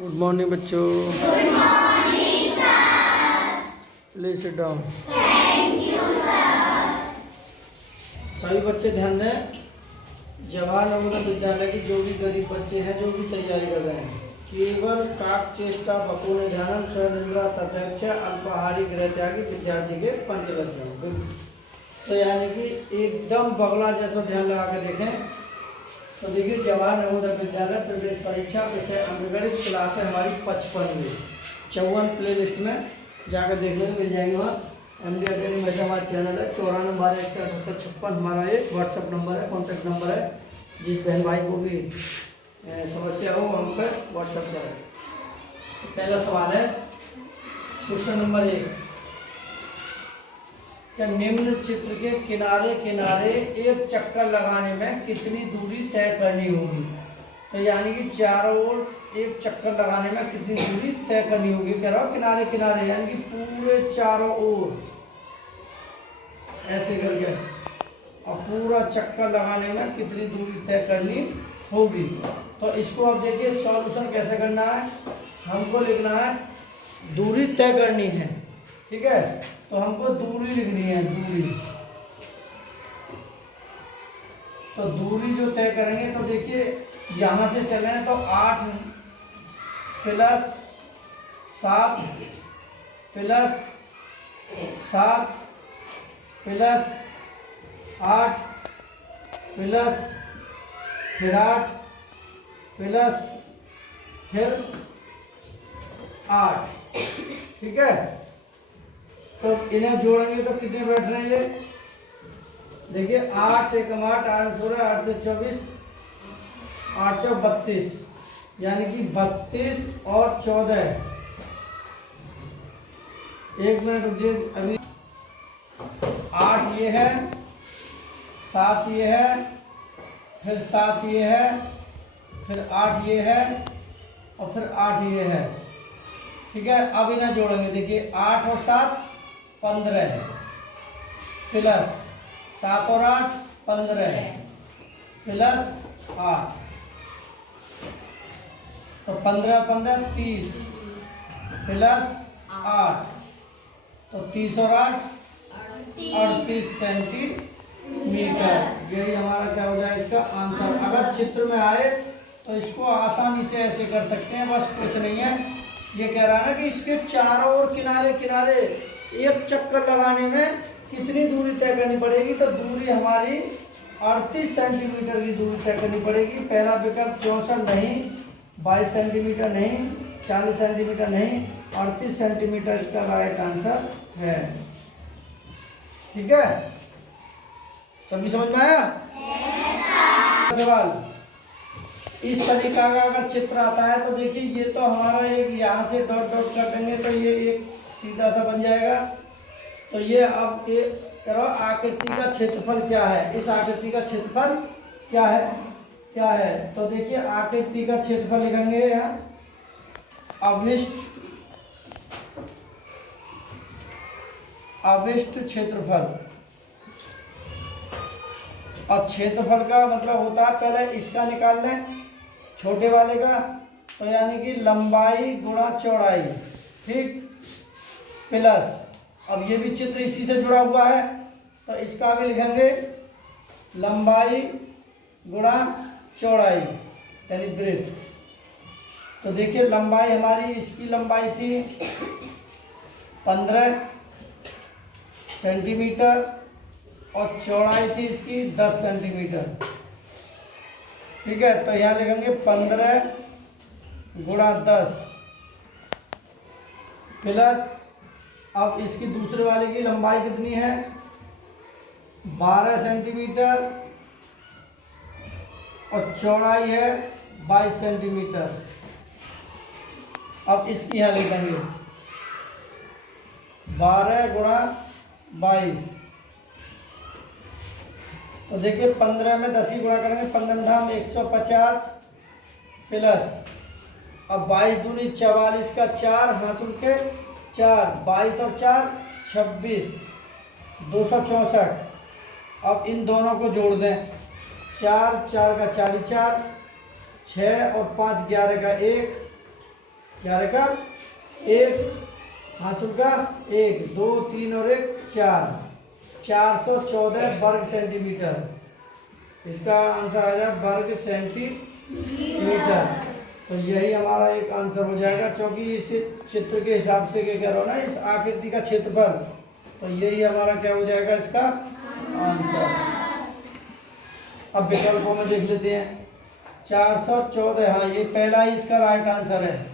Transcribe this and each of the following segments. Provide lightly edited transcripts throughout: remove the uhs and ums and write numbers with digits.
Good morning बच्चों। Good morning sir. Please sit down. Thank you sir. सभी बच्चे ध्यान दें। जवाहर नवोदय विद्यालय के जो भी गरीब बच्चे हैं जो भी तैयारी कर रहे हैं, केवल काक चेष्टा बकोने ध्यानम स्वनिंद्रा तथैक्ष अल्पाहारी गृह त्यागी विद्यार्थी के पंचलक्षण। तो यानी कि एकदम बगला जैसा ध्यान लगा के देखें। तो देखिए, जवाहर नवोदय विद्यालय प्रवेश परीक्षा विषय अंकगणित क्लास है हमारी 55वीं। 54 प्ले लिस्ट में जाकर देखने को मिल जाएंगे। वहाँ MD अकेडमी में हमारा चैनल है। 94 हमारा एक व्हाट्सअप नंबर है, कॉन्टैक्ट नंबर है। जिस बहन भाई को भी समस्या हो हम पर व्हाट्सअप करें। पहला सवाल है, क्वेश्चन नंबर 1, क्या निम्न चित्र के किनारे किनारे एक चक्कर लगाने में कितनी दूरी तय करनी होगी। तो यानी कि चारों ओर एक चक्कर लगाने में कितनी दूरी तय करनी होगी। कह रहा हूँ किनारे किनारे यानी कि पूरे चारों ओर ऐसे करके और पूरा चक्कर लगाने में कितनी दूरी तय करनी होगी। तो इसको अब देखिए सॉल्यूशन कैसे करना है। हमको लिखना है दूरी तय करनी है, ठीक है। तो हमको दूरी लिखनी है, दूरी। तो दूरी जो तय करेंगे तो देखिए यहाँ से चले तो 8 + 7 + 7 + 8 + फिर 8 + फिर 8, ठीक है। तो इन्हें जोड़ेंगे तो कितने बैठ रहे हैं ये। देखिए 8 × 1 = 8, 8 × 16 8 × 24 8 × 32 यानी कि 32 और 14। एक मिनट रुकिए अभी। 8 ये है, 7 ये है, फिर 7 ये है, फिर 8 ये है और फिर 8 ये है, ठीक है। अब इन्हें जोड़ेंगे। देखिए 8 और 7 15 + 7 और 8 15 + 8 तो 15 15 30 + 8 तो 30 और 8 38 सेंटीमीटर। यही हमारा क्या हो जाए इसका आंसर। अगर चित्र में आए तो इसको आसानी से ऐसे कर सकते हैं, बस कुछ नहीं है। ये कह रहा है ना कि इसके चारों ओर किनारे किनारे एक चक्कर लगाने में कितनी दूरी तय करनी पड़ेगी। तो दूरी हमारी 38 सेंटीमीटर की दूरी तय करनी पड़ेगी। पहला विकल्प 64 नहीं, 22 सेंटीमीटर नहीं, 40 सेंटीमीटर नहीं, 38 सेंटीमीटर इसका राइट आंसर है, ठीक है। सभी समझ में आया। सवाल इस तरीका का अगर चित्र आता है तो देखिए ये तो हमारा एक यहाँ से डॉट डॉट कर देंगे तो ये एक सीधा सा बन जाएगा। तो ये अब ये करो आकृति का क्षेत्रफल क्या है। इस आकृति का क्षेत्रफल क्या है, क्या है। तो देखिए आकृति का क्षेत्रफल लिखेंगे यहाँ अविष्ट क्षेत्रफल। और क्षेत्रफल का मतलब होता है, पहले इसका निकाल लें छोटे वाले का, तो यानी कि लंबाई गुणा चौड़ाई, ठीक, प्लस अब ये भी चित्र इसी से जुड़ा हुआ है तो इसका भी लिखेंगे लंबाई गुणा चौड़ाई यानी ब्रेथ। तो देखिए लंबाई हमारी, इसकी लंबाई थी 15 सेंटीमीटर और चौड़ाई थी इसकी 10 सेंटीमीटर, ठीक है। तो यहाँ लिखेंगे 15 × 10 प्लस अब इसकी दूसरे वाले की लंबाई कितनी है 12 सेंटीमीटर और चौड़ाई है 22 सेंटीमीटर। अब इसकी यहाँ लिखेंगे 12 × 22। तो देखिए 15 में 10 ही गुणा करेंगे, 15 धाम 150 प्लस अब 22 दूनी 44 का 4 हासिल के 4 22 और 4 26 264। अब इन दोनों को जोड़ दें, 4 4 का 4 4 6 और 5 11 का 1 11 का 1, हासिल का 1, 2, 3 और 1 4, 414 वर्ग सेंटीमीटर। इसका आंसर आ जाए वर्ग सेंटीमीटर। तो यही हमारा एक आंसर हो जाएगा, क्योंकि इस चित्र के हिसाब से क्या कह रहा हूँ ना, इस आकृति का क्षेत्रफल, तो यही हमारा क्या हो जाएगा इसका आंसर। अब विकल्पों में देख लेते हैं। 414, हाँ ये पहला ही इसका राइट आंसर है।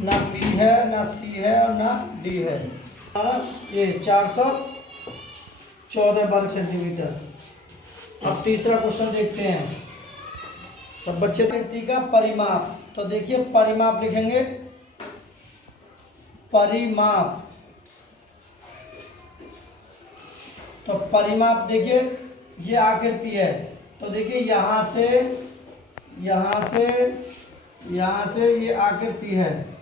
ना बी है, ना सी है और ना डी है। ये 414 वर्ग सेंटीमीटर। अब तीसरा क्वेश्चन देखते हैं। सब बच्चे, आकृति का परिमाप। तो देखिए परिमाप लिखेंगे, परिमाप। तो परिमाप देखिए ये आकृति है, तो देखिए यहाँ से ये आकृति है।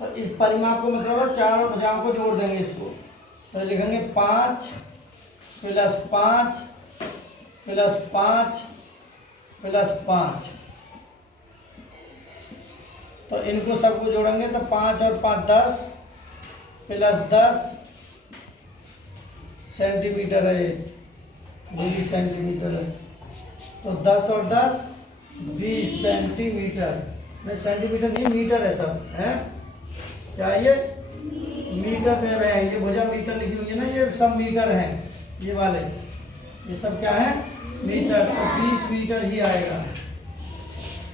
तो इस परिमाप को मतलब चारों भुजाओं को जोड़ देंगे इसको। तो लिखेंगे 5 + 5 + 5 + 5। तो इनको सबको जोड़ेंगे तो 5 और 5 10 + 10 सेंटीमीटर है, ये 20 सेंटीमीटर है। तो 10 और 10 20 सेंटीमीटर। नहीं सेंटीमीटर नहीं, मीटर है सब, है क्या ये मीटर दे रहे हैं। ये भुजा मीटर लिखी हुई है ना, ये सब मीटर हैं, ये वाले ये सब क्या है मीटर। तो 20 मीटर ही आएगा।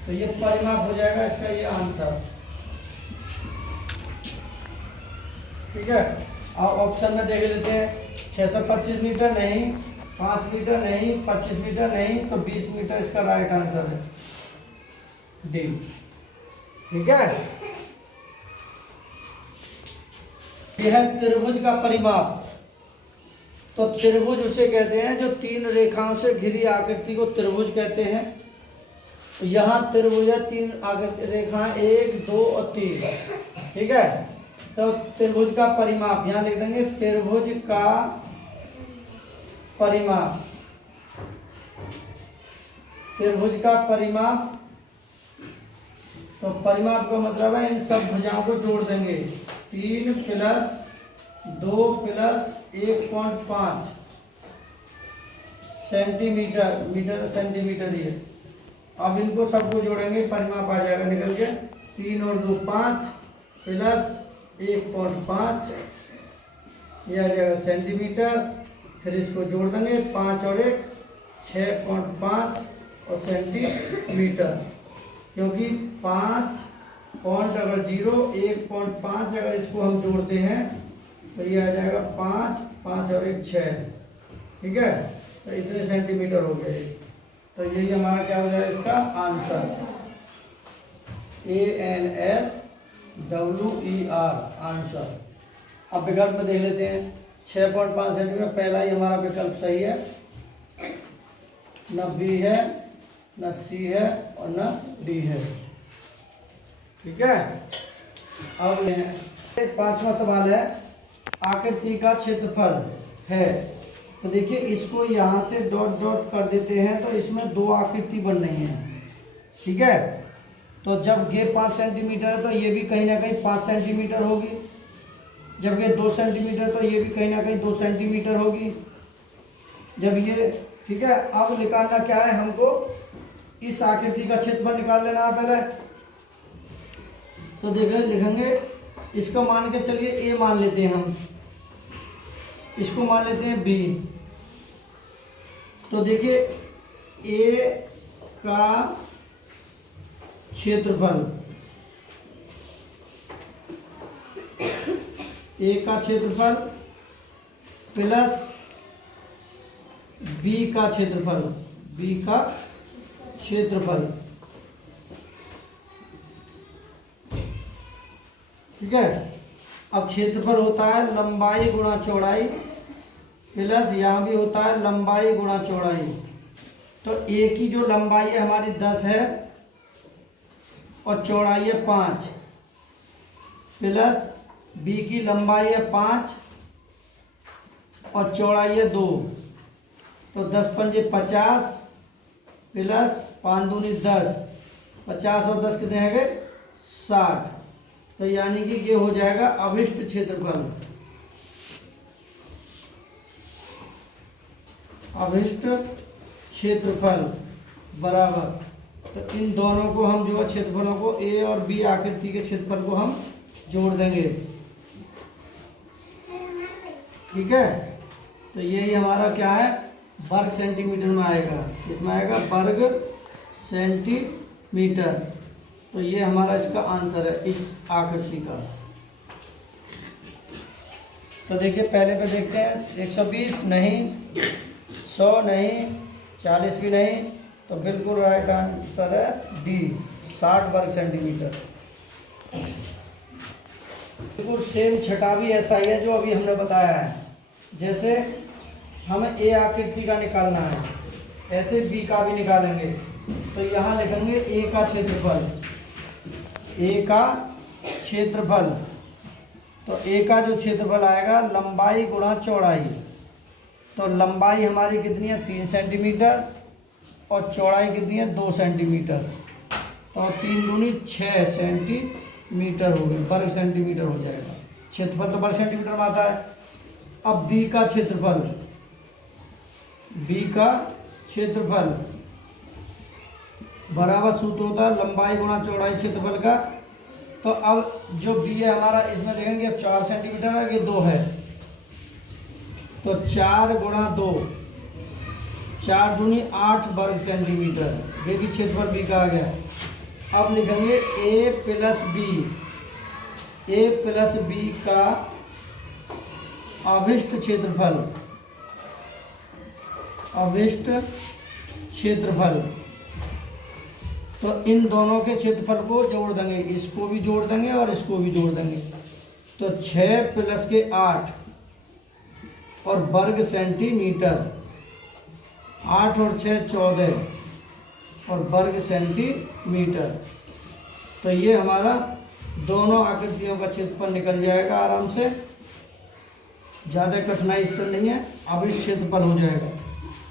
तो ये परिमाप हो जाएगा इसका ये आंसर। ठीक है, अब ऑप्शन में देख लेते हैं। 625 मीटर नहीं, 5 मीटर नहीं, 25 मीटर नहीं, तो 20 मीटर इसका राइट आंसर है, डी। ठीक है, यह है त्रिभुज का परिमाप। तो त्रिभुज उसे कहते हैं जो 3 रेखाओं से घिरी आकृति को त्रिभुज कहते हैं। यहाँ त्रिभुज है, 3 आकृति रेखाएं 1, 2 और 3। ठीक है, तो त्रिभुज का परिमाप यहाँ लिख देंगे, त्रिभुज का परिमाप। त्रिभुज का परिमाप, तो परिमाप का मतलब है इन सब भुजाओं को जोड़ देंगे। 3 + 2 + 1.5 सेंटीमीटर, मीटर सेंटीमीटर ये। अब इनको सबको जोड़ेंगे, परिमाप आ जाएगा निकल के 3 और 2 5 + 1.5, ये आ जाएगा सेंटीमीटर। फिर इसको जोड़ देंगे 5 और 1 6.5 और सेंटीमीटर, क्योंकि 5 पॉइंट अगर 0 1.5 अगर इसको हम जोड़ते हैं तो ये आ जाएगा 5 5 और 1 6। ठीक है, तो इतने सेंटीमीटर हो गए। तो यही हमारा क्या हो जाएगा इसका आंसर, ANSWER आंसर। अब विकल्प में देख लेते हैं। 6.5 सेंटीमीटर पहला ही हमारा विकल्प सही है, न बी है, न सी है और न डी है। ठीक है, अब एक 5वां सवाल है, आकृति का क्षेत्रफल है। तो देखिए इसको यहाँ से डॉट डॉट कर देते हैं, तो इसमें 2 आकृति बन रही हैं। ठीक है, तो जब ये 5 सेंटीमीटर है तो ये भी कहीं ना कहीं 5 सेंटीमीटर होगी। जब ये 2 सेंटीमीटर तो ये भी कहीं ना कहीं 2 सेंटीमीटर होगी। जब ये, ठीक है, अब निकालना क्या है हमको, इस आकृति का क्षेत्रफल निकाल लेना है पहले। तो देखें लिखेंगे, इसको मान के चलिए ए मान लेते हैं हम, इसको मान लेते हैं बी। तो देखिए ए का क्षेत्रफल, ए का क्षेत्रफल प्लस बी का क्षेत्रफल, बी का क्षेत्रफल। ठीक है, अब क्षेत्रफल होता है लंबाई गुणा चौड़ाई, प्लस यहाँ भी होता है लंबाई गुणा चौड़ाई। तो ए की जो लंबाई है हमारी 10 है और चौड़ाई है 5, प्लस बी की लंबाई है 5 और चौड़ाई है 2। तो 10 × 5 = 50 प्लस 5 × 2 = 10 50 और 10 कितने हैं गए 60। तो यानी कि ये हो जाएगा अभिष्ट क्षेत्रफल। अभिष्ट क्षेत्रफल बराबर, तो इन दोनों को हम जो है क्षेत्रफलों को ए और बी आकृति के क्षेत्रफल को हम जोड़ देंगे। ठीक है, तो यही हमारा क्या है वर्ग सेंटीमीटर में आएगा। इसमें आएगा वर्ग सेंटीमीटर। तो ये हमारा इसका आंसर है इस आकृति का। तो देखिए पहले पे देखते हैं 120 नहीं, 100 नहीं, 40 भी नहीं, तो बिल्कुल राइट आंसर है डी 60 वर्ग सेंटीमीटर। बिल्कुल सेम छठा भी ऐसा ही है जो अभी हमने बताया है। जैसे हमें ए आकृति का निकालना है, ऐसे बी का भी निकालेंगे। तो यहाँ लिखेंगे ए का क्षेत्रफल, ए का क्षेत्रफल। तो ए का जो क्षेत्रफल आएगा लंबाई गुणा चौड़ाई। तो लंबाई हमारी कितनी है 3 सेंटीमीटर और चौड़ाई कितनी है 2 सेंटीमीटर। तो 3 दूनी 6 सेंटीमीटर हो गए, वर्ग सेंटीमीटर हो जाएगा। क्षेत्रफल तो वर्ग सेंटीमीटर में आता है। अब बी का क्षेत्रफल, बी का क्षेत्रफल बराबर सूत्र होता है लंबाई गुणा चौड़ाई क्षेत्रफल का। तो अब जो बी है हमारा इसमें देखेंगे 4 सेंटीमीटर है, ये 2 है, तो 4 गुणा 2, 4 दूनी 8 वर्ग सेंटीमीटर, ये भी क्षेत्रफल बी का आ गया। अब लिखेंगे ए प्लस बी, ए प्लस बी का अभिष्ट क्षेत्रफल, अभिष्ट क्षेत्रफल। तो इन दोनों के क्षेत्रफल को जोड़ देंगे, इसको भी जोड़ देंगे और इसको भी जोड़ देंगे। तो 6 प्लस के 8 और वर्ग सेंटीमीटर, 8 और 6 14 और वर्ग सेंटीमीटर। तो ये हमारा दोनों आकृतियों का क्षेत्रफल निकल जाएगा आराम से, ज़्यादा कठिनाई इस पर नहीं है, अभिष्ट क्षेत्रफल हो जाएगा।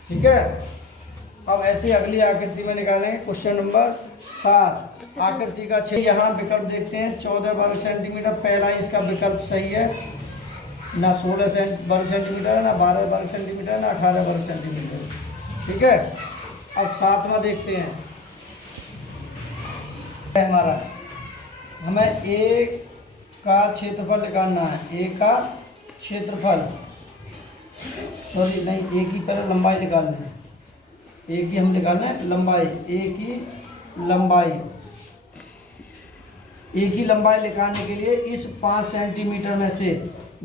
ठीक है, अब ऐसे अगली आकृति में निकालेंगे। क्वेश्चन नंबर 7 आकृति का 6। यहाँ विकल्प देखते हैं 14 वर्ग सेंटीमीटर, पहला इसका विकल्प सही है, ना 16 वर्ग सेंटीमीटर है, ना 12 वर्ग सेंटीमीटर है, ना 18 वर्ग सेंटीमीटर। ठीक है, अब 7वां देखते हैं। हमारा हमें ए का क्षेत्रफल निकालना है, ए का क्षेत्रफल, सॉरी नहीं, ए की पहले लंबाई निकालना है, ए की हम निकालना है लंबाई, ए की लंबाई। ए की लंबाई निकालने के लिए इस 5 सेंटीमीटर में से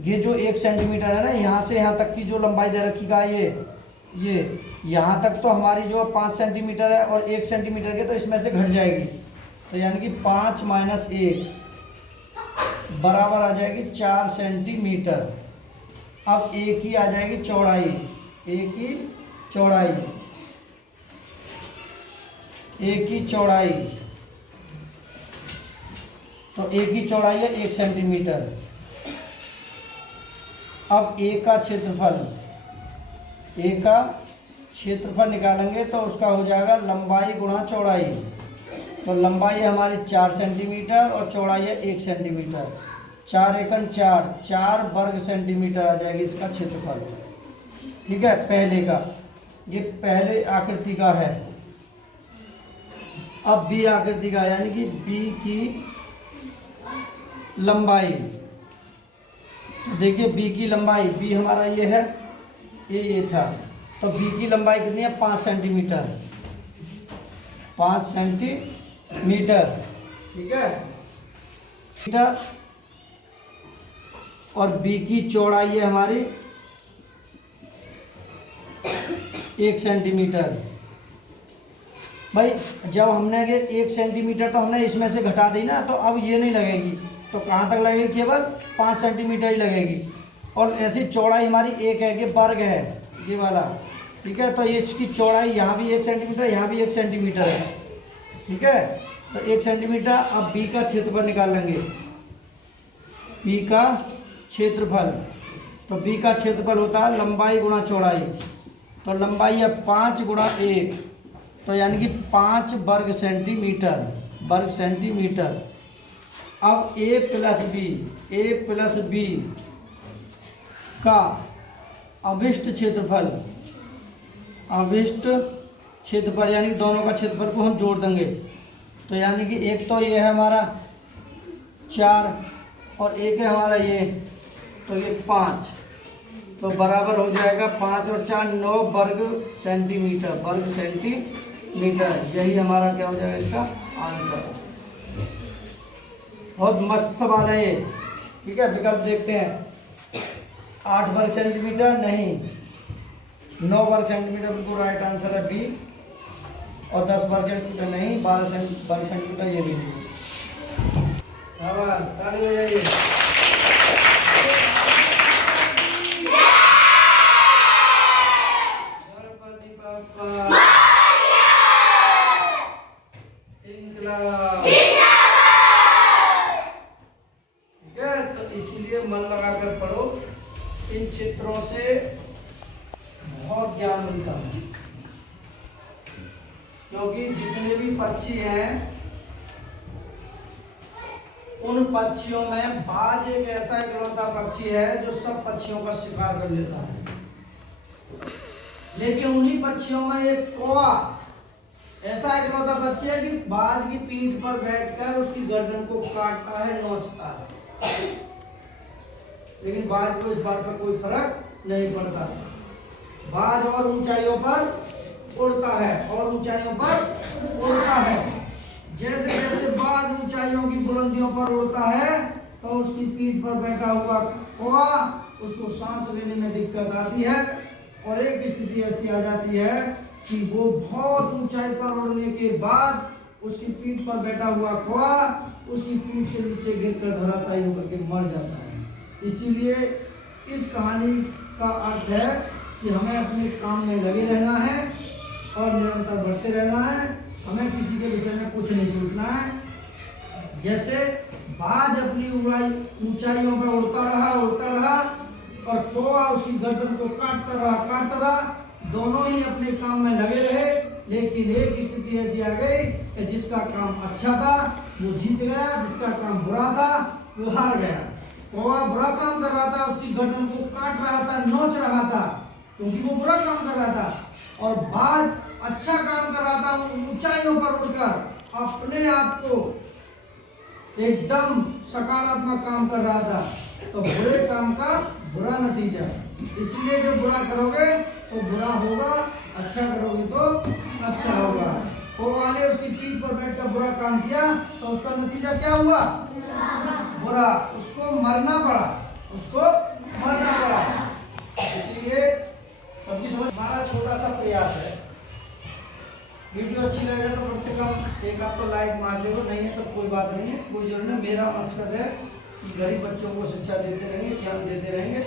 ये जो 1 सेंटीमीटर है ना, यहाँ से यहाँ तक की जो लंबाई दे रखी का ये यहाँ तक तो हमारी जो 5 सेंटीमीटर है और 1 सेंटीमीटर के, तो इसमें से घट जाएगी। तो यानी कि 5 - 1 बराबर आ जाएगी 4 सेंटीमीटर। अब ए की आ जाएगी चौड़ाई, ए की चौड़ाई, ए की चौड़ाई। तो ए की चौड़ाई है 1 सेंटीमीटर। अब ए का क्षेत्रफल, ए का क्षेत्रफल निकालेंगे तो उसका हो जाएगा लंबाई गुणा चौड़ाई। तो लंबाई है हमारी 4 सेंटीमीटर और चौड़ाई है 1 सेंटीमीटर। 4 एकम 4, 4 वर्ग सेंटीमीटर आ जाएगी इसका क्षेत्रफल। ठीक है, पहले का, ये पहले आकृति का है। अब बी आकृति का, यानी कि बी की लंबाई। देखिए बी की लंबाई, बी हमारा ये है, ये था, तो बी की लंबाई कितनी है 5 सेंटीमीटर, 5 सेंटीमीटर। ठीक है, मीटर। और बी की चौड़ाई है हमारी 1 सेंटीमीटर। भाई जब हमने ये 1 सेंटीमीटर तो हमने इसमें से घटा दी ना, तो अब ये नहीं लगेगी, तो कहाँ तक लगेगी, केवल 5 सेंटीमीटर ही लगेगी। और ऐसी चौड़ाई हमारी 1 है, ये वर्ग है ये वाला। ठीक है, तो ये इसकी चौड़ाई यहाँ भी 1 सेंटीमीटर, यहाँ भी 1 सेंटीमीटर है। ठीक है, तो 1 सेंटीमीटर। अब बी का क्षेत्रफल निकाल लेंगे, बी का क्षेत्रफल। तो बी का क्षेत्रफल होता है लंबाई गुणा चौड़ाई। तो लंबाई है 5 × 1, तो यानी कि 5 वर्ग सेंटीमीटर। अब ए प्लस बी का अभिष्ट क्षेत्रफल यानी कि दोनों का क्षेत्रफल को हम जोड़ देंगे। तो यानी कि एक तो ये है हमारा 4 और एक है हमारा ये, तो ये 5, तो बराबर हो जाएगा 5 और 4 9 वर्ग सेंटीमीटर। यही हमारा क्या हो जाएगा इसका आंसर। बहुत मस्त सवाल है ये। ठीक है, विकल्प देखते हैं। 8 वर्ग सेंटीमीटर नहीं, 9 वर्ग सेंटीमीटर बिल्कुल राइट आंसर है बी। और 10 वर्ग सेंटीमीटर नहीं, 12 वर्ग सेंटीमीटर ये भी नहीं। ताली हो जाइए। गणपति बप्पा इंकलाब। ठीक है, तो इसीलिए मन लगाकर पढ़ो, इन चित्रों से बहुत ज्ञान मिलता है। क्योंकि जितने भी पक्षी हैं उन पक्षियों में बाज एक ऐसा इकलौता पक्षी है जो सब पक्षियों का शिकार कर लेता है। लेकिन उन्हीं पक्षियों में एक कौवा ऐसा इकलौता पक्षी है कि बाज की पीठ पर बैठकर उसकी गर्दन को काटता है, नोचता है, लेकिन बाज को इस बात का कोई फर्क नहीं पड़ता। बाज और ऊंचाइयों पर उड़ता है, जैसे जैसे बाज ऊंचाइयों की बुलंदियों पर उड़ता है तो उसकी पीठ पर बैठा हुआ कौवा उसको सांस लेने में दिक्कत आती है, और एक स्थिति ऐसी आ जाती है कि वो बहुत ऊंचाई पर उड़ने के बाद उसकी पीठ पर बैठा हुआ कौवा उसकी पीठ से नीचे गिरकर धराशायी होकर के मर जाता है। इसीलिए इस कहानी का अर्थ है कि हमें अपने काम में लगे रहना है और निरंतर बढ़ते रहना है। हमें किसी के विषय में कुछ नहीं सोचना है। जैसे बाज अपनी ऊंचाइयों पर उड़ता रहा और कौवा उसकी गर्दन को काटता रहा, दोनों ही अपने काम में लगे रहे। लेकिन एक स्थिति ऐसी आ गई कि जिसका काम अच्छा था वो जीत गया, जिसका काम बुरा था वो हार गया। कौवा बुरा काम कर रहा था, उसकी गर्दन को काट रहा था, नोच रहा था, क्योंकि वो बुरा काम कर रहा था, और बाज अच्छा काम कर रहा था, ऊंचाइयों पर उड़कर अपने आप को एकदम सकारात्मक काम कर रहा था। तो बुरे काम का बुरा नतीजा। इसलिए जो बुरा करोगे तो बुरा होगा, अच्छा करोगे तो अच्छा होगा। कौवा ने उसकी पीठ पर बैठकर बुरा काम किया तो उसका नतीजा क्या हुआ? बुरा। उसको मरना पड़ा। इसलिए सबकी समझ। हमारा छोटा सा प्रयास है, वीडियो अच्छी लगे तो कम से कम एक आप तो लाइक मार दो, नहीं है तो कोई बात नहीं है, कोई जरूरत नहीं। मेरा मकसद है कि गरीब बच्चों को शिक्षा देते रहेंगे, ज्ञान देते रहेंगे।